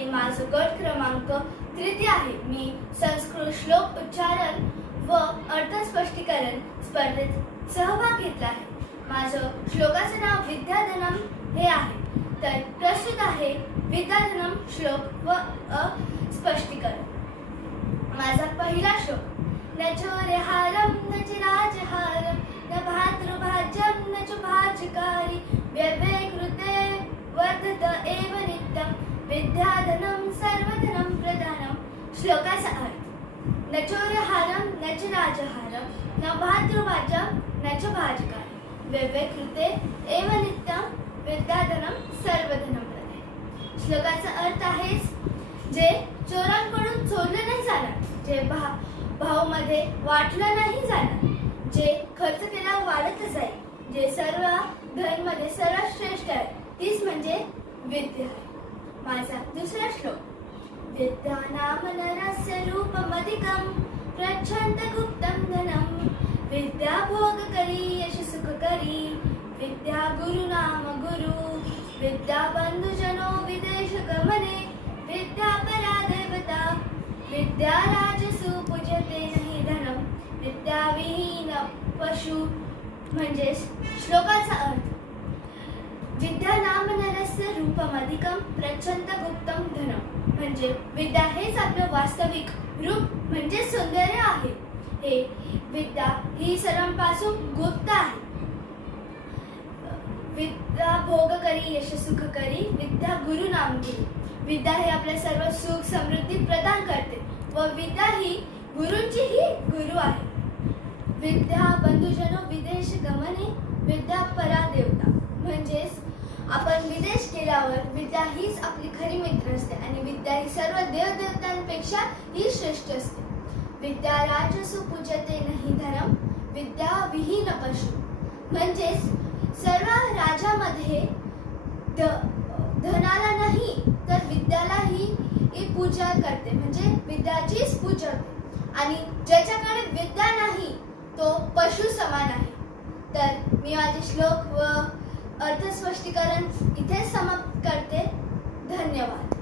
मी माझं गट क्रमांक तृतीय आहे. मी संस्कृत श्लोक उच्चारण व अर्थस्पष्टीकरण स्पर्धेत सहभाग घेतला आहे. माझं श्लोकाचं नाव विद्याधनम हे आहे. तर प्रस्तुत आहे विद्याधनम श्लोक व स्पष्टीकरण. श्लोकाचा अर्थ न चोरहारम न च राजहारं न भाद्र न च भाजकार वेवे कृते एव नित्यम विद्याधनम सर्वधनम प्रदे. श्लोकाचा अर्थ आहेच जे चोरांकडून चोरलं नाही जाणार जे भा भाऊमध्ये वाटलं नाही जाणार जे खर्च केला वाढत जाईल जे सर्व धनमध्ये सर्वात श्रेष्ठ आहे तीच म्हणजे विद्या आहे. माझा दुसरा श्लोक. विद्या नाम नरस्य रूपमधिकं प्रच्छन्त धनं विद्याभोगकरी यशसुखकरी करी विद्या गुरु नाम गुरु विद्या बंधुजनो विदेश गमने देवता विद्या पूजते नहि धनं विद्याविहीन पशु। म्हणजे श्लोकाचा अर्थ विद्यानाम नरस्य रूपमधिकं प्रच्छन्द म्हणजे विद्या हेच आपलं वास्तविक रूप म्हणजे सौंदर्य आहे. हे विद्या ही सर्वांपासून गुप्त आहे. विद्या भोग करी यश सुख करी विद्या गुरु नाम गुरु विद्या हे आपल्या सर्व सुख समृद्धी प्रदान करते व विद्या ही गुरूंची ही गुरु आहे. विद्या बंधुजनो विदेश गमने विद्या परा देवता म्हणजेच आपण विदेश गेल्यावर विद्या हीच आपली खरी मित्र असते आणि विद्या ही सर्व देवदेवतांपेक्षा ही श्रेष्ठ असते. विद्या राजसु पूजते नाही धर्म विद्या विहीन पशु. म्हणजेच सर्व राजामध्ये ध- धनाला नाही तर विद्यालाही ही पूजा करते. म्हणजे विद्याचीच पूजा करते आणि ज्याच्याकडे विद्या नाही तो पशु समान आहे. तर मी माझे श्लोक व स्पष्टीकरण इथे समाप्त करते. धन्यवाद.